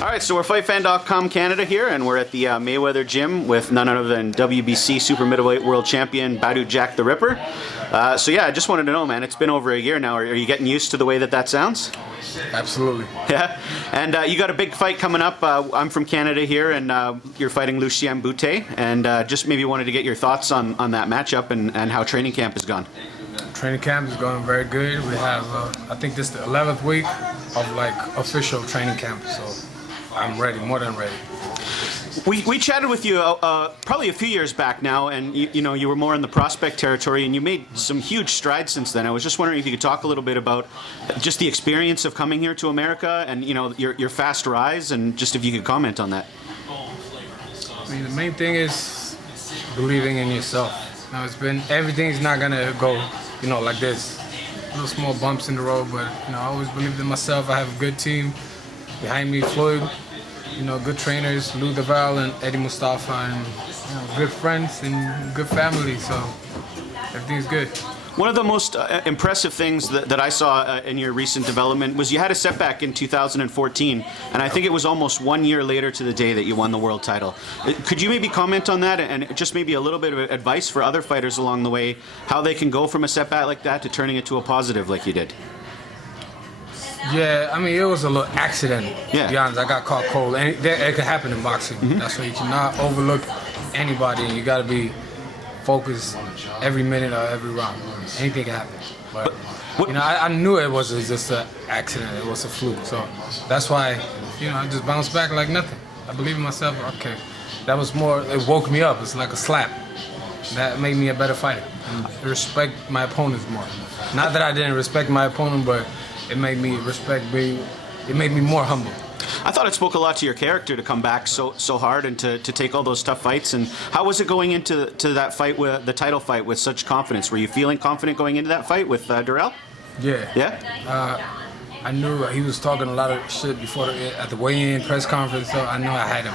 All right, so we're FightFan.com Canada here, and we're at the Mayweather gym with none other than WBC Super Middleweight World Champion Badou Jack the Ripper. So yeah, I just wanted to know, man, it's been over a year now. Are you getting used to the way that sounds? Absolutely. Yeah, and you got a big fight coming up. I'm from Canada here, and you're fighting Lucian Bute, and just maybe wanted to get your thoughts on that matchup and how training camp has gone. Training camp is going very good. We have, I think this is the 11th week of like official training camp, so I'm ready, more than ready. We chatted with you probably a few years back now, and you were more in the prospect territory, and you made some huge strides since then. I was just wondering if you could talk a little bit about just the experience of coming here to America, and your fast rise, and just if you could comment on that. I mean, the main thing is believing in yourself. Now, everything's not gonna go, like this. Little small bumps in the road, but I always believed in myself. I have a good team behind me, Floyd. Good trainers, Lou DeGale and Eddie Mustafa, and good friends and good family, so everything's good. One of the most impressive things that I saw in your recent development was you had a setback in 2014, and I think it was almost 1 year later to the day that you won the world title. Could you maybe comment on that, and just maybe a little bit of advice for other fighters along the way, how they can go from a setback like that to turning it to a positive like you did? Yeah, I mean, it was a little accident, yeah. To be honest. I got caught cold. And it could happen in boxing. That's why you cannot overlook anybody. You got to be focused every minute or every round. Anything can happen. But I knew it was just an accident. It was a fluke. So that's why, I just bounced back like nothing. I believe in myself. Okay, that was more, it woke me up. It's like a slap. That made me a better fighter. And respect my opponents more. Not that I didn't respect my opponent, but it made me it made me more humble. I thought it spoke a lot to your character to come back so hard and to take all those tough fights. And how was it going into that fight, with the title fight, with such confidence? Were you feeling confident going into that fight with DeGale? Yeah. Yeah? I knew he was talking a lot of shit before at the weigh-in press conference, so I knew I had him.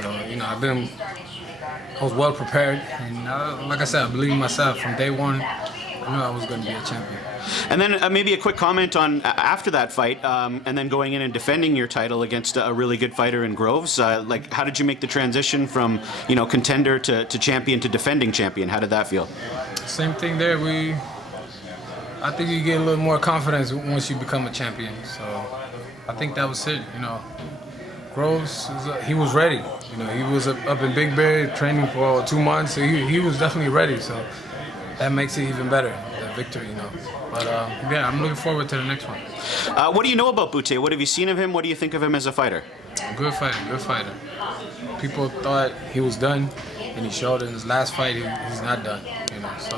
So, I was well prepared. And like I said, I believe in myself from day one. I knew I was going to be a champion. And then maybe a quick comment on after that fight, and then going in and defending your title against a really good fighter in Groves. Like, how did you make the transition from contender to champion to defending champion? How did that feel? Same thing there. I think you get a little more confidence once you become a champion. So I think that was it. Groves, he was ready. He was up in Big Bear training for 2 months. So he was definitely ready. So that makes it even better, that victory, But yeah, I'm looking forward to the next one. What do you know about Bute? What have you seen of him? What do you think of him as a fighter? Good fighter. People thought he was done, and he showed in his last fight he's not done. So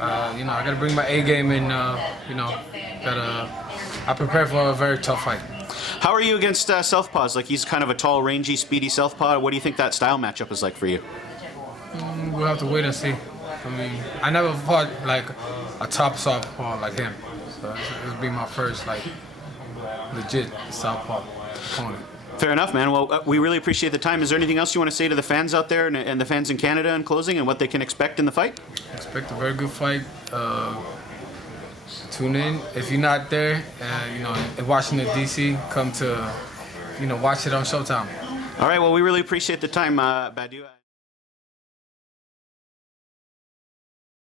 I got to bring my A game in. I prepare for a very tough fight. How are you against southpaws? Like, he's kind of a tall, rangy, speedy southpaw. What do you think that style matchup is like for you? We'll have to wait and see. I mean, I never fought like a top southpaw like him, so this will be my first legit southpaw opponent. Fair enough, man. Well, we really appreciate the time. Is there anything else you want to say to the fans out there and the fans in Canada in closing, and what they can expect in the fight? Expect a very good fight. Tune in. If you're not there, in Washington D.C., come to watch it on Showtime. All right. Well, we really appreciate the time, Badou.